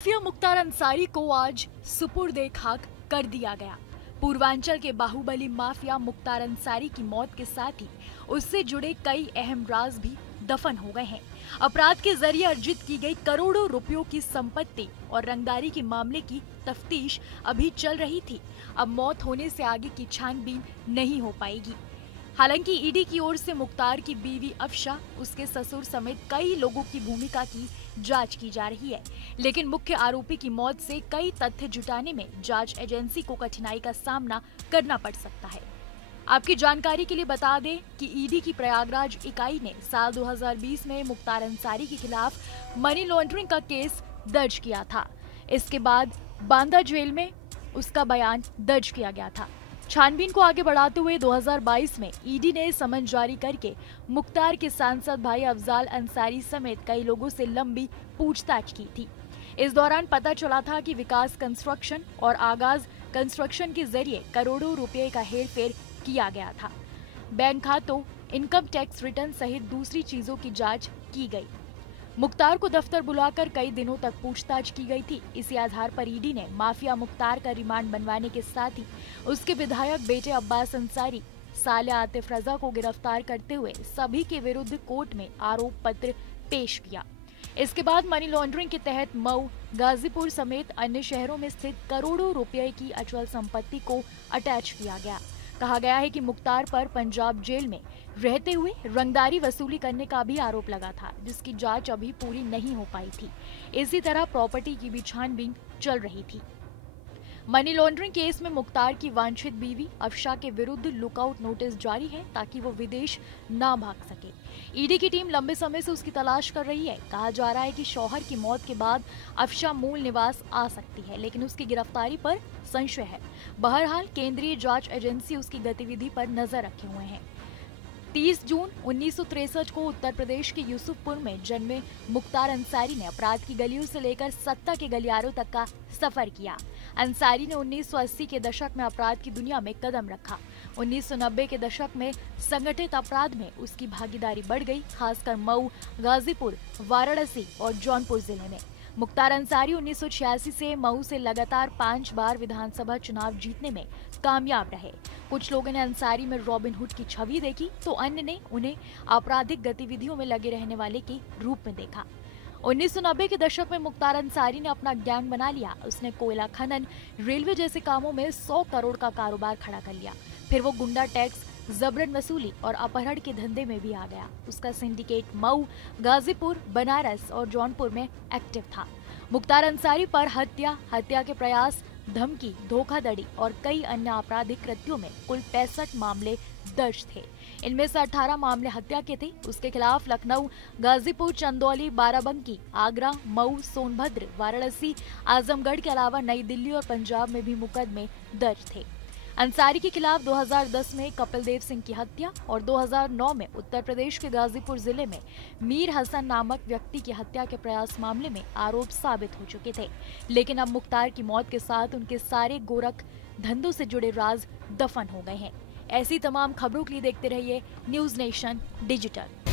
Mafia Mukhtar Ansari को आज सुपुर्द खाक कर दिया गया। पूर्वांचल के बाहुबली माफिया मुख्तार अंसारी की मौत के साथ ही उससे जुड़े कई अहम राज भी दफन हो गए हैं। अपराध के जरिए अर्जित की गई करोड़ों रुपयों की संपत्ति और रंगदारी के मामले की तफ्तीश अभी चल रही थी। अब मौत होने से आगे की छानबीन नहीं हो पाएगी। हालांकि ईडी की ओर से मुख्तार की बीवी अफशा, उसके ससुर समेत कई लोगों की भूमिका की जांच की जा रही है, लेकिन मुख्य आरोपी की मौत से कई तथ्य जुटाने में जांच एजेंसी को कठिनाई का सामना करना पड़ सकता है। आपकी जानकारी के लिए बता दें कि ईडी की प्रयागराज इकाई ने साल 2020 में मुख्तार अंसारी के खिलाफ मनी लॉन्ड्रिंग का केस दर्ज किया था। इसके बाद बांदा जेल में उसका बयान दर्ज किया गया था। छानबीन को आगे बढ़ाते हुए 2022 में ईडी ने समन जारी करके मुख्तार के सांसद भाई अफजाल अंसारी समेत कई लोगों से लंबी पूछताछ की थी। इस दौरान पता चला था कि विकास कंस्ट्रक्शन और आगाज कंस्ट्रक्शन के जरिए करोड़ों रुपए का हेरफेर किया गया था। बैंक खातों, इनकम टैक्स रिटर्न सहित दूसरी चीजों की जांच की गई। मुख्तार को दफ्तर बुलाकर कई दिनों तक पूछताछ की गई थी। इसी आधार पर ईडी ने माफिया मुख्तार का रिमांड बनवाने के साथ ही उसके विधायक बेटे अब्बास अंसारी, साले आतिफ रजा को गिरफ्तार करते हुए सभी के विरुद्ध कोर्ट में आरोप पत्र पेश किया। इसके बाद मनी लॉन्ड्रिंग के तहत मऊ, गाजीपुर समेत अन्य शहरों में स्थित करोड़ों रुपए की अचल संपत्ति को अटैच किया गया। कहा गया है कि मुख्तार पर पंजाब जेल में रहते हुए रंगदारी वसूली करने का भी आरोप लगा था, जिसकी जांच अभी पूरी नहीं हो पाई थी। इसी तरह प्रॉपर्टी की भी छानबीन चल रही थी। मनी लॉन्ड्रिंग केस में मुख्तार की वांछित बीवी अफशा के विरुद्ध लुकआउट नोटिस जारी है ताकि वो विदेश ना भाग सके। ईडी की टीम लंबे समय से उसकी तलाश कर रही है। कहा जा रहा है कि शौहर की मौत के बाद अफशा मूल निवास आ सकती है, लेकिन उसकी गिरफ्तारी पर संशय है। बहरहाल केंद्रीय जांच एजेंसी उसकी गतिविधि पर नजर रखे हुए हैं। 30 जून 1963 को उत्तर प्रदेश के यूसुफपुर में जन्मे मुख्तार अंसारी ने अपराध की गलियों से लेकर सत्ता के गलियारों तक का सफर किया। अंसारी ने 1980 के दशक में अपराध की दुनिया में कदम रखा। 1990 के दशक में संगठित अपराध में उसकी भागीदारी बढ़ गई, खासकर मऊ, गाजीपुर, वाराणसी और जौनपुर जिले में। मुख्तार अंसारी 1986 से मऊ से लगातार 5 बार विधानसभा चुनाव जीतने में कामयाब रहे। कुछ लोगों ने अंसारी में रॉबिन हुड की छवि देखी, तो अन्य ने उन्हें आपराधिक गतिविधियों में लगे रहने वाले के रूप में देखा। 1990 के दशक में मुख्तार अंसारी ने अपना गैंग बना लिया। उसने कोयला खनन, रेलवे जैसे कामों में 100 करोड़ का कारोबार खड़ा कर लिया। फिर वो गुंडा टैक्स, जबरन वसूली और अपहरण के धंधे में भी आ गया। उसका सिंडिकेट मऊ, गाजीपुर, बनारस और जौनपुर में एक्टिव था। मुख्तार अंसारी पर हत्या के प्रयास, धमकी, धोखाधड़ी और कई अन्य आपराधिक कृत्यों में कुल 65 मामले दर्ज थे। इनमें से 18 मामले हत्या के थे। उसके खिलाफ लखनऊ, गाजीपुर, चंदौली, बाराबंकी, आगरा, मऊ, सोनभद्र, वाराणसी, आजमगढ़ के अलावा नई दिल्ली और पंजाब में भी मुकदमे दर्ज थे। अंसारी के खिलाफ 2010 में कपिल देव सिंह की हत्या और 2009 में उत्तर प्रदेश के गाजीपुर जिले में मीर हसन नामक व्यक्ति की हत्या के प्रयास मामले में आरोप साबित हो चुके थे। लेकिन अब मुख्तार की मौत के साथ उनके सारे गोरख धंधों से जुड़े राज दफन हो गए हैं। ऐसी तमाम खबरों के लिए देखते रहिए न्यूज़ नेशन डिजिटल।